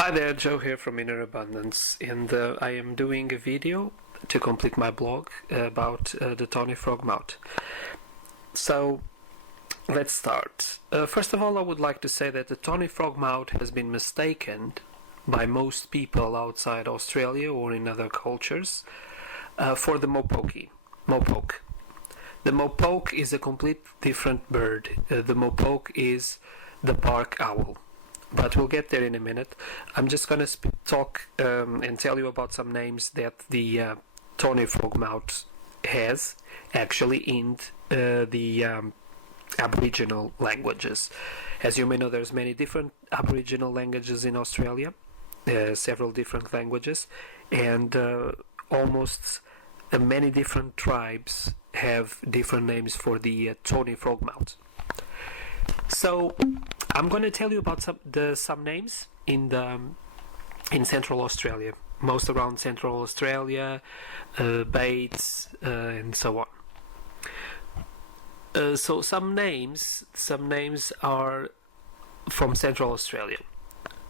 Hi there, Joe here from Inner Abundance, and I am doing a video to complete my blog about the Tawny Frogmouth. So, let's start. First of all, I would like to say that the Tawny Frogmouth has been mistaken by most people outside Australia or in other cultures for the mopoke. The mopoke is a complete different bird. The mopoke is the bark owl. But we'll get there in a minute. I'm just going to talk and tell you about some names that the Tawny Frogmouth has actually in the Aboriginal languages. As you may know, there's many different Aboriginal languages in Australia, several different languages, and almost many different tribes have different names for the Tawny Frogmouth. So I'm going to tell you about some names in Central Australia, most around Central Australia, Bates, and so on. So some names are from Central Australia: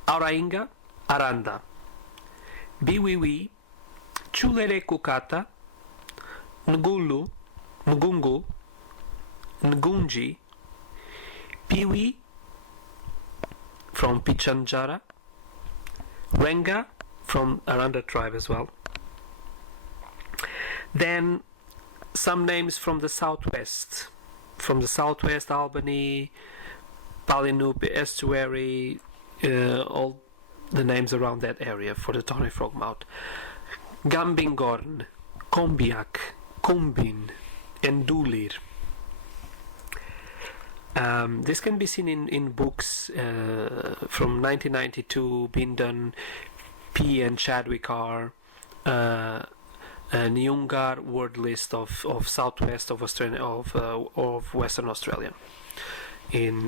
Arainga, Aranda, Biwiwi, Chulere Kukata, Ngulu, Ngungu, Ngunji, Piwi from Pichanjara, Renga from Aranda tribe as well. Then some names from the southwest, Albany, Palinupe estuary, all the names around that area for the Tawny Frogmouth: Gambingorn, Kombiak, Kumbin, and Dulir. This can be seen in books from 1992, Bindon, P. and Chadwick R. An Yungar word list of southwest of Australia, of Western Australia,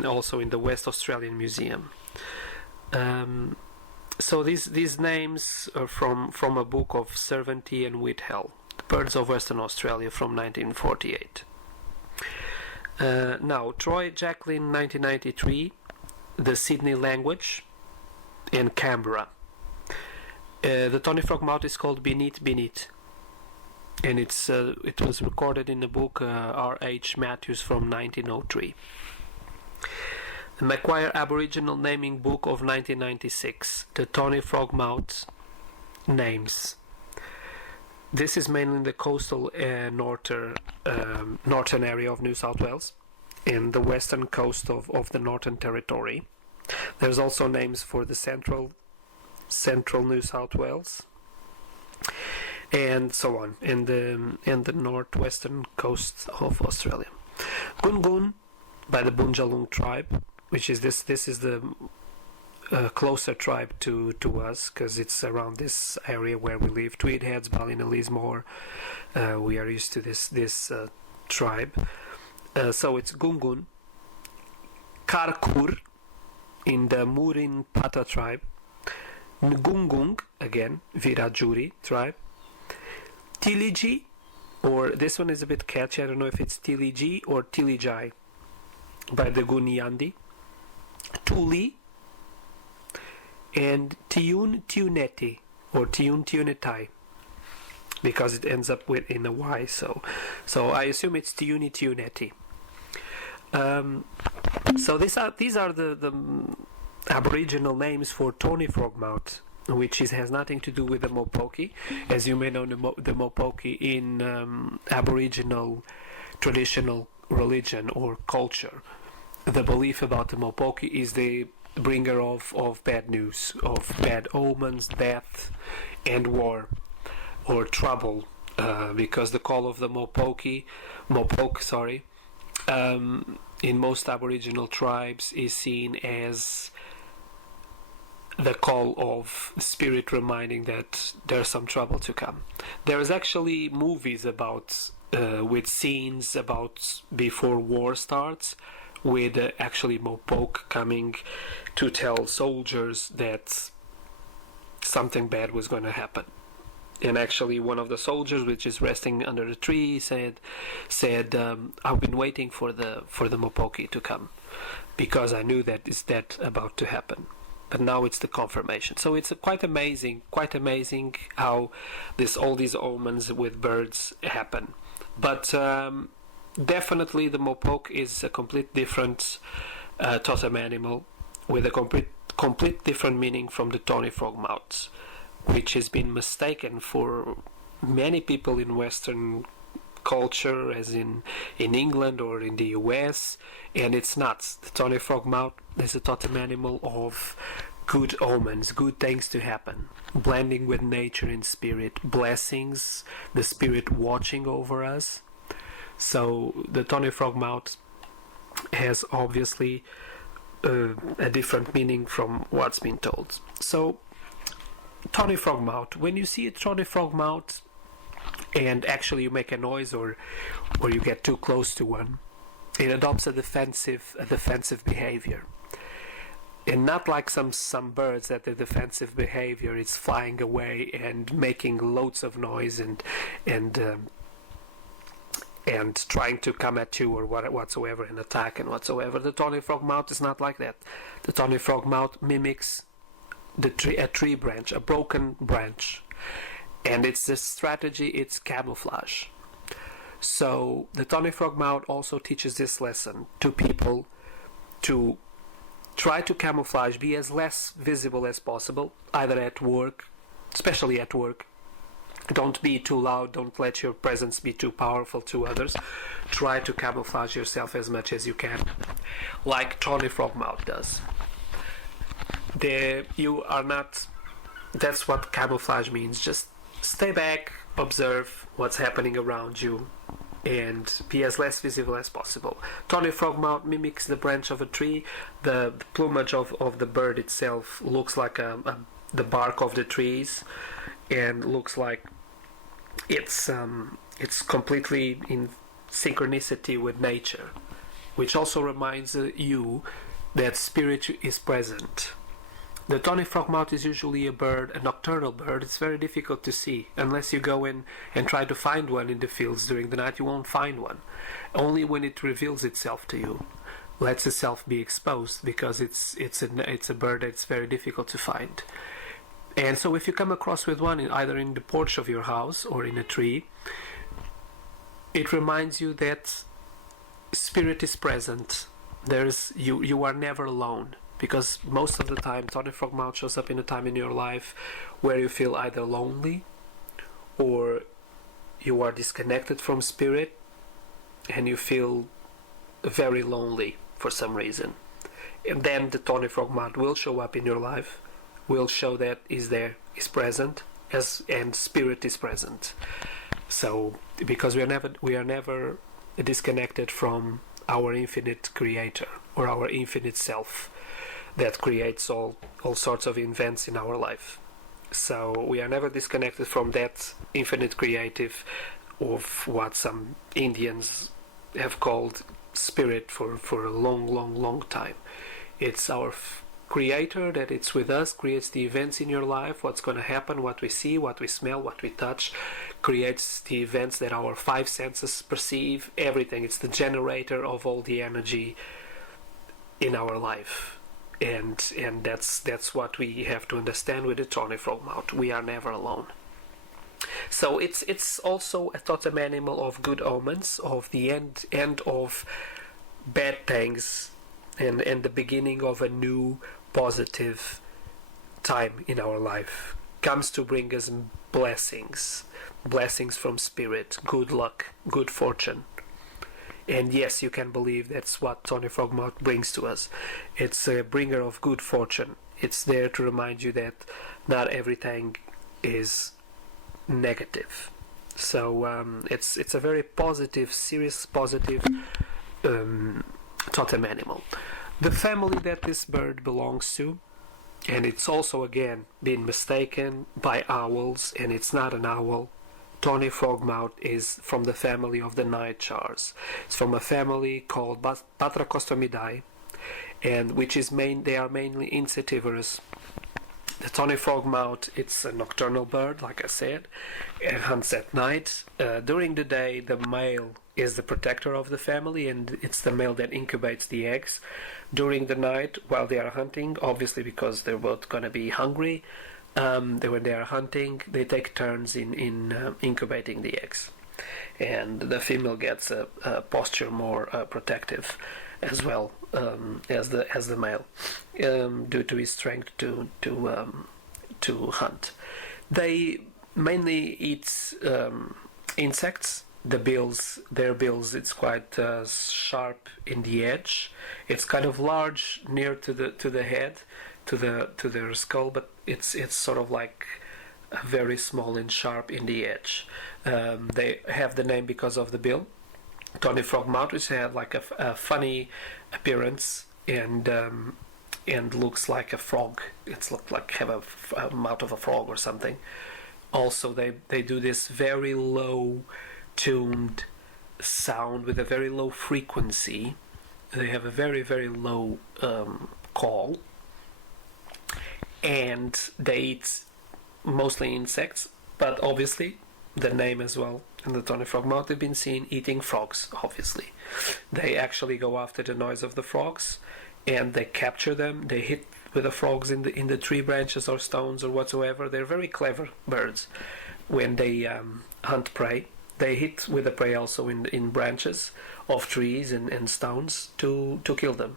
also in the West Australian Museum. So these names are from a book of Cervanty and Whitehall, Birds of Western Australia, from 1948. Now, Troy Jacqueline, 1993, The Sydney Language, and Canberra. The Tawny Frogmouth is called Binit Binit, and it was recorded in the book R.H. Matthews from 1903. The Macquarie Aboriginal Naming Book of 1996, The Tawny Frogmouth Names. This is mainly in the coastal northern area of New South Wales and the western coast of the Northern Territory. There's also names for the central New South Wales and so on, and the northwestern coast of Australia. Gungun by the Bunjalung tribe, which is this is the closer tribe to us, because it's around this area where we live. Tweed Heads, Ballina Lismore, we are used to this tribe. So it's Gungun. Karkur in the Murin Pata tribe. Ngungung, again, Virajuri tribe. Tiliji, or this one is a bit catchy, I don't know if it's Tiliji or Tilijai, by the Gunyandi. Tuli, and Tiun Tiuneti or Tiun Tiunetai, because it ends up in a Y, so I assume it's Tiuni Tiuneti. So these are the Aboriginal names for Tawny Frogmouth, which has nothing to do with the mopoke. As you may know, the mopoke in Aboriginal traditional religion or culture, the belief about the mopoke is the bringer of bad news, of bad omens, death, and war or trouble, because the call of the mopoke, in most Aboriginal tribes is seen as the call of spirit reminding that there's some trouble to come. There's actually movies about with scenes about before war starts, with actually mopoke coming to tell soldiers that something bad was going to happen. And actually one of the soldiers, which is resting under the tree, said I've been waiting for the mopoke to come, because I knew that is that about to happen. but now it's the confirmation. So it's quite amazing how all these omens with birds happen. But definitely the mopoke is a complete different totem animal with a complete different meaning from the Tawny Frogmouth, which has been mistaken for many people in Western culture, as in England or in the US, and it's not. The Tawny Frogmouth is a totem animal of good omens, good things to happen, blending with nature and spirit, blessings, the spirit watching over us. So the Tawny Frogmouth has obviously a different meaning from what's been told. So Tawny Frogmouth, when you see a Tawny Frogmouth and actually you make a noise or you get too close to one, it adopts a defensive behavior. And not like some birds that the defensive behavior is flying away and making loads of noise and trying to come at you or whatsoever and attack and whatsoever. The Tawny Frogmouth is not like that. The Tawny Frogmouth mimics a tree branch, a broken branch, and it's a strategy, it's camouflage. So the Tawny Frogmouth also teaches this lesson to people, to try to camouflage, be as less visible as possible, either at work, especially at work. Don't be too loud, don't let your presence be too powerful to others. Try to camouflage yourself as much as you can, like Tawny Frogmouth does. You are not, that's what camouflage means. Just stay back, observe what's happening around you, and be as less visible as possible. Tawny Frogmouth mimics the branch of a tree. The plumage of the bird itself looks like the bark of the trees, and looks like it's completely in synchronicity with nature, which also reminds you that spirit is present. The Tawny Frogmouth is usually a nocturnal bird. It's very difficult to see. Unless you go in and try to find one in the fields during the night, you won't find one. Only when it reveals itself to you, lets itself be exposed, because it's a bird that's very difficult to find. And so if you come across with one, either in the porch of your house or in a tree, it reminds you that spirit is present. You are never alone. Because most of the time, Tawny Frogmouth shows up in a time in your life where you feel either lonely or you are disconnected from spirit and you feel very lonely for some reason. And then the Tawny Frogmouth will show up in your life, will show that is present, and spirit is present. So, because we are never disconnected from our infinite creator or our infinite self that creates all sorts of events in our life. So we are never disconnected from that infinite creative of what some Indians have called spirit for a long time. It's our creator that it's with us, creates the events in your life, what's going to happen, what we see, what we smell, what we touch, creates the events that our five senses perceive, everything. It's the generator of all the energy in our life. And that's what we have to understand with the Tawny Frogmouth. We are never alone. So it's also a totem animal of good omens, of the end of bad things, and the beginning of a new positive time in our life. Comes to bring us blessings from spirit, good luck, good fortune. And yes, you can believe that's what Tawny Frogmouth brings to us. It's a bringer of good fortune. It's there to remind you that not everything is negative. So it's a very positive, serious positive totem animal. The family that this bird belongs to, and it's also again been mistaken by owls, and it's not an owl. Tawny Frogmouth is from the family of the nightjars. It's from a family called Batrachostomidae, and which is they are mainly insectivorous. The Tawny Frogmouth, it's a nocturnal bird, like I said, and hunts at night. During the day, the male is the protector of the family, and it's the male that incubates the eggs during the night while they are hunting, obviously because they're both going to be hungry. When they are hunting, they take turns in incubating the eggs, and the female gets a posture more protective as well as the male, due to his strength to hunt. They mainly eat insects. Their bills, it's quite sharp in the edge. It's kind of large near to the head, to their skull, but it's sort of like very small and sharp in the edge. They have the name because of the bill, Tawny Frogmouth, which have like a funny appearance and looks like a frog. It's looked like have a mouth of a frog or something. Also, they do this very low tuned sound with a very low frequency. They have a very, very low call, and they eat mostly insects, but obviously the name as well. And the Tawny Frogmouth have been seen eating frogs, obviously. They actually go after the noise of the frogs, and they capture them. They hit with the frogs in the tree branches or stones or whatsoever. They're very clever birds when they hunt prey. They hit with the prey also in branches of trees and stones to kill them.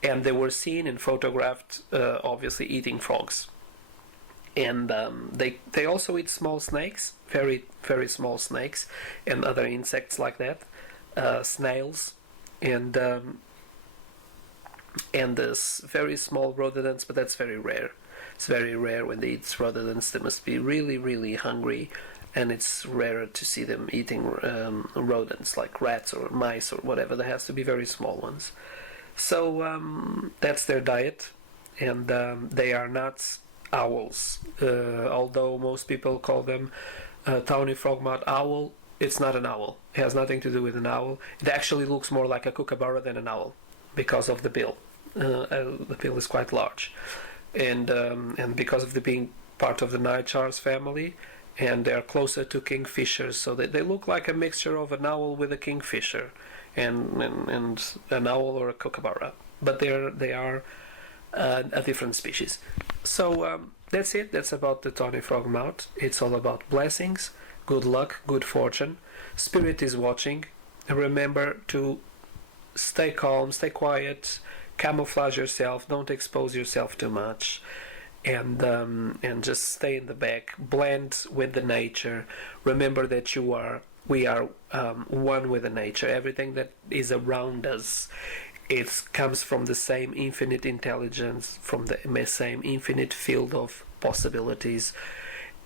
And they were seen and photographed, obviously eating frogs. And they also eat small snakes, very, very small snakes, and other insects like that, snails, and this very small rodents, but that's very rare. It's very rare when they eat rodents. They must be really, really hungry, and it's rarer to see them eating rodents like rats or mice or whatever. There has to be very small ones. So that's their diet, and they are not owls. Although most people call them Tawny Frogmouth owl, it's not an owl. It has nothing to do with an owl. It actually looks more like a kookaburra than an owl because of the bill. The bill is quite large, and because of the being part of the nightjars family, and they are closer to kingfishers, so they look like a mixture of an owl with a kingfisher, and an owl or a kookaburra, but they are a different species. So that's it. That's about the Tawny Frogmouth. It's all about blessings, good luck, good fortune. Spirit is watching. Remember to stay calm, stay quiet, camouflage yourself, don't expose yourself too much, and just stay in the back, blend with the nature. Remember that we are one with the nature. Everything that is around us, it comes from the same infinite intelligence, from the same infinite field of possibilities,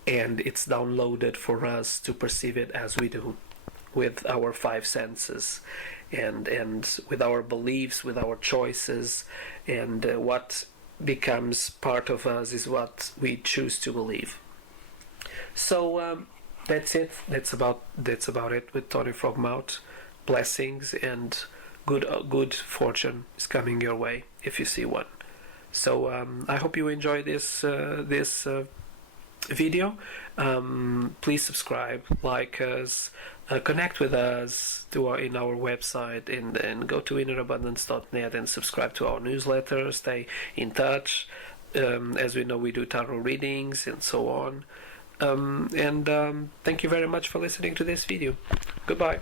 and it's downloaded for us to perceive it as we do, with our five senses, and with our beliefs, with our choices, and what becomes part of us is what we choose to believe. So that's it. That's about it with Tawny Frogmouth. Blessings and good fortune is coming your way if you see one. So I hope you enjoy this video. Please subscribe, like us, connect with us in our website, and go to innerabundance.net and subscribe to our newsletter. Stay in touch. As we know, we do tarot readings and so on. Thank you very much for listening to this video. Goodbye.